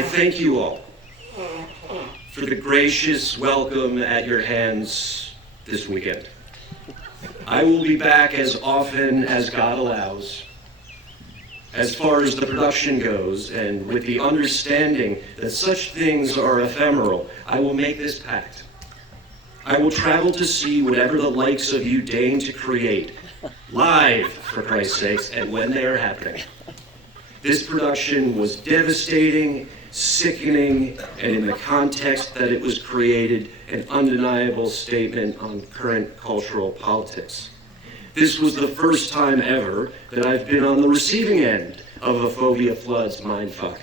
I thank you all for the gracious welcome at your hands this weekend. I will be back as often as God allows. As far as the production goes, and with the understanding that such things are ephemeral, I will make this pact. I will travel to see whatever the likes of you deign to create, live, for Christ's sakes, and when they are happening. This production was devastating, sickening, and in the context that it was created, an undeniable statement on current cultural politics. This was the first time ever that I've been on the receiving end of a Phobia Floods mindfuck.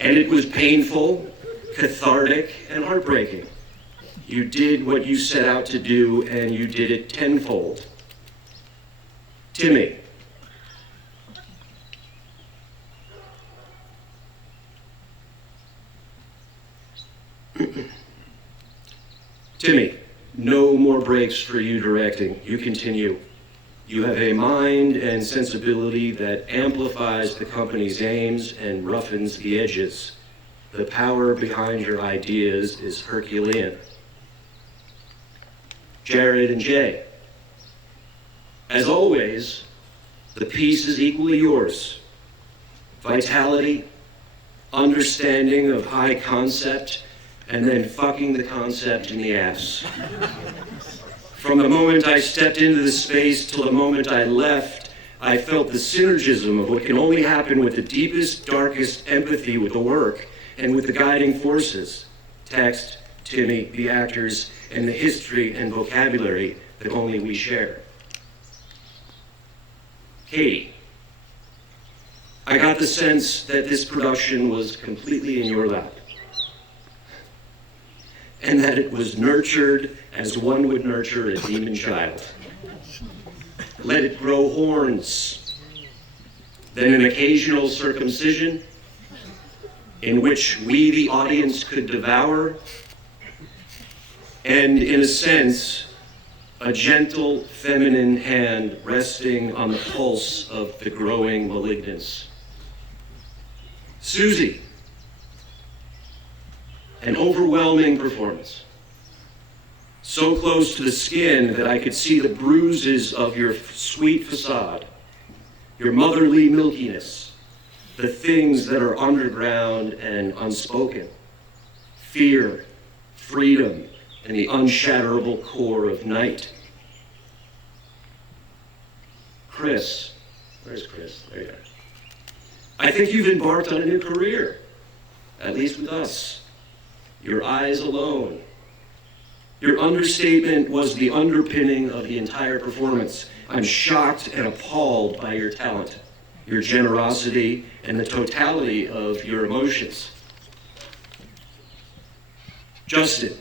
And it was painful, cathartic, and heartbreaking. You did what you set out to do, and you did it tenfold. Timmy. Timmy, no more breaks for you directing. You continue. You have a mind and sensibility that amplifies the company's aims and roughens the edges. The power behind your ideas is Herculean. Jared and Jay. As always, the piece is equally yours. Vitality, understanding of high concept, and then fucking the concept in the ass. From the moment I stepped into the space till the moment I left, I felt the synergism of what can only happen with the deepest, darkest empathy with the work and with the guiding forces, text, Timmy, the actors, and the history and vocabulary that only we share. Katie, I got the sense that this production was completely in your lap, and that it was nurtured as one would nurture a demon child. Let it grow horns, then an occasional circumcision in which we, the audience, could devour, and in a sense, a gentle feminine hand resting on the pulse of the growing malignance. Susie, an overwhelming performance. So close to the skin that I could see the bruises of your sweet facade, your motherly milkiness, the things that are underground and unspoken, fear, freedom, and the unshatterable core of night. Chris, where's Chris? There you are. I think you've embarked on a new career, at least with us. Your eyes alone. Your understatement was the underpinning of the entire performance. I'm shocked and appalled by your talent, your generosity, and the totality of your emotions. Justin,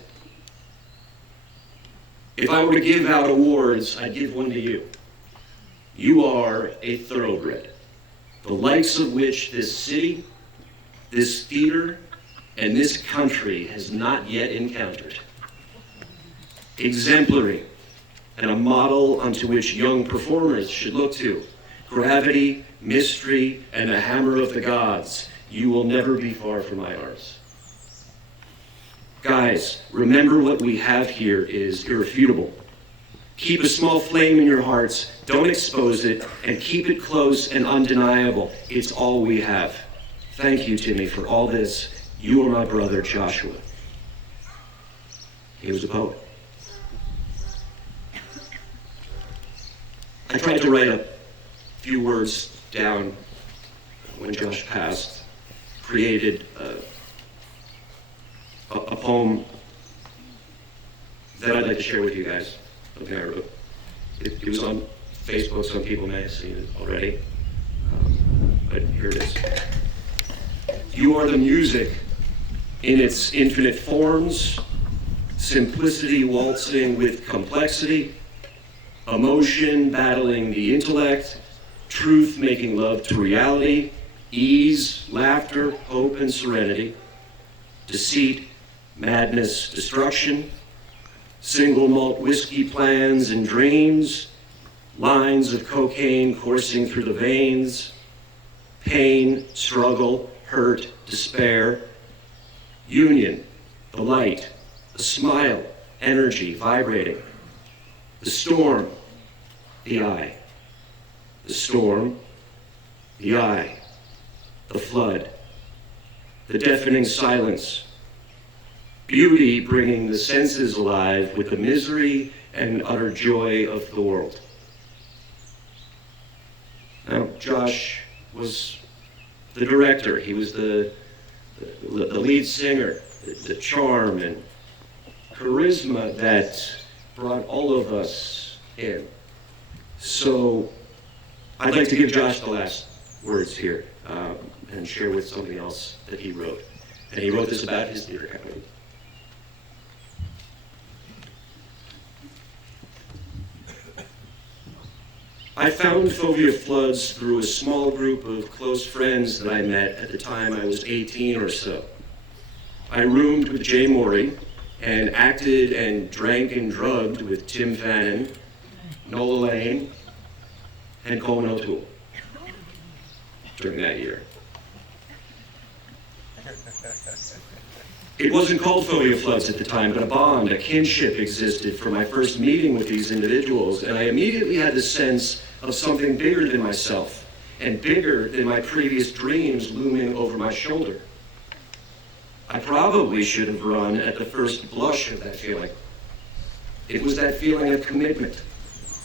if I were to give out awards, I'd give one to you. You are a thoroughbred, the likes of which this city, this theater, and this country has not yet encountered. Exemplary, and a model unto which young performers should look to. Gravity, mystery, and the hammer of the gods. You will never be far from my arms. Guys, remember what we have here is irrefutable. Keep a small flame in your hearts, don't expose it, and keep it close and undeniable. It's all we have. Thank you, Timmy, for all this. You are my brother, Joshua. He was a poet. I tried to write a few words down when Josh passed, created a poem that I'd like to share with you guys, something I wrote. It was on Facebook, some people may have seen it already, but here it is. You are the music in its infinite forms, simplicity waltzing with complexity, emotion battling the intellect, truth making love to reality, ease, laughter, hope, and serenity, deceit, madness, destruction, single malt whiskey plans and dreams, lines of cocaine coursing through the veins, pain, struggle, hurt, despair, union, the light, a smile, energy vibrating, the storm, the eye, the storm, the eye, the flood, the deafening silence, beauty bringing the senses alive with the misery and utter joy of the world. Now, Josh was the director. He was the lead singer, the charm and charisma that brought all of us in. So I'd like to give Josh the last words here and share with something else that he wrote. And he wrote this about his theater company. I found Phobia Floods through a small group of close friends that I met at the time I was 18 or so. I roomed with Jay Morey and acted and drank and drugged with Tim Fannon, Nola Lane, and Coleman O'Toole during that year. It wasn't called Phobia Floods at the time, but a bond, a kinship existed from my first meeting with these individuals, and I immediately had the sense of something bigger than myself and bigger than my previous dreams looming over my shoulder. I probably should have run at the first blush of that feeling. It was that feeling of commitment,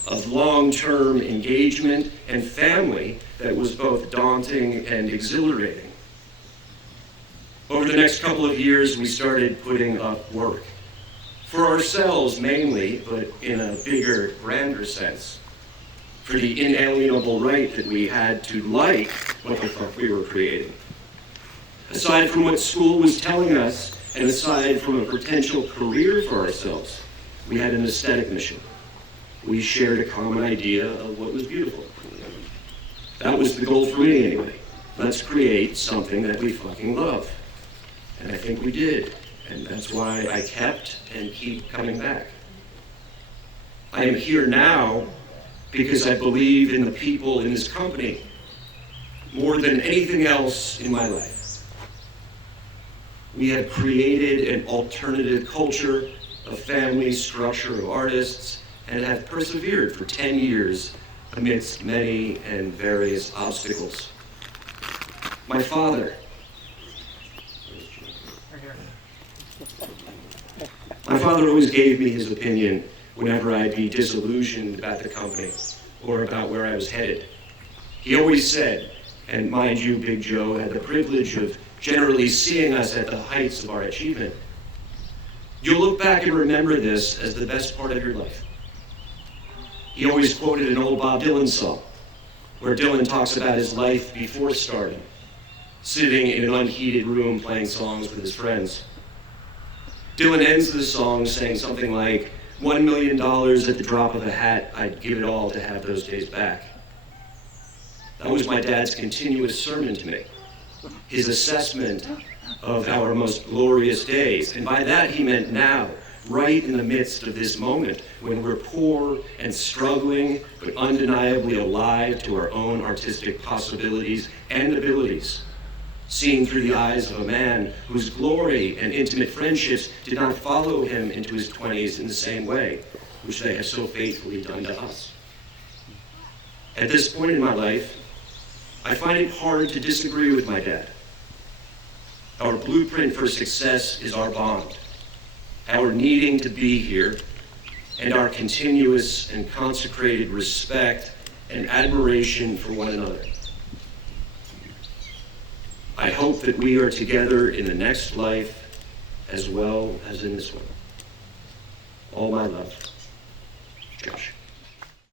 of long-term engagement and family that was both daunting and exhilarating. Over the next couple of years, we started putting up work. For ourselves mainly, but in a bigger, grander sense. For the inalienable right that we had to like what the fuck we were creating. Aside from what school was telling us, and aside from a potential career for ourselves, we had an aesthetic mission. We shared a common idea of what was beautiful. That was the goal for me anyway. Let's create something that we fucking love. And I think we did, and that's why I kept and keep coming back. I am here now because I believe in the people in this company more than anything else in my life. We have created an alternative culture, a family structure of artists, and have persevered for 10 years amidst many and various obstacles. My father always gave me his opinion whenever I'd be disillusioned about the company or about where I was headed. He always said, and mind you, Big Joe had the privilege of generally seeing us at the heights of our achievement, you'll look back and remember this as the best part of your life. He always quoted an old Bob Dylan song, where Dylan talks about his life before stardom, sitting in an unheated room playing songs with his friends. Dylan ends the song saying something like, $1 million at the drop of a hat, I'd give it all to have those days back. That was my dad's continuous sermon to me, his assessment of our most glorious days. And by that he meant now, right in the midst of this moment, when we're poor and struggling, but undeniably alive to our own artistic possibilities and abilities, seen through the eyes of a man whose glory and intimate friendships did not follow him into his 20s in the same way, which they have so faithfully done to us. At this point in my life, I find it hard to disagree with my dad. Our blueprint for success is our bond, our needing to be here, and our continuous and consecrated respect and admiration for one another. I hope that we are together in the next life as well as in this one. All my love, Josh.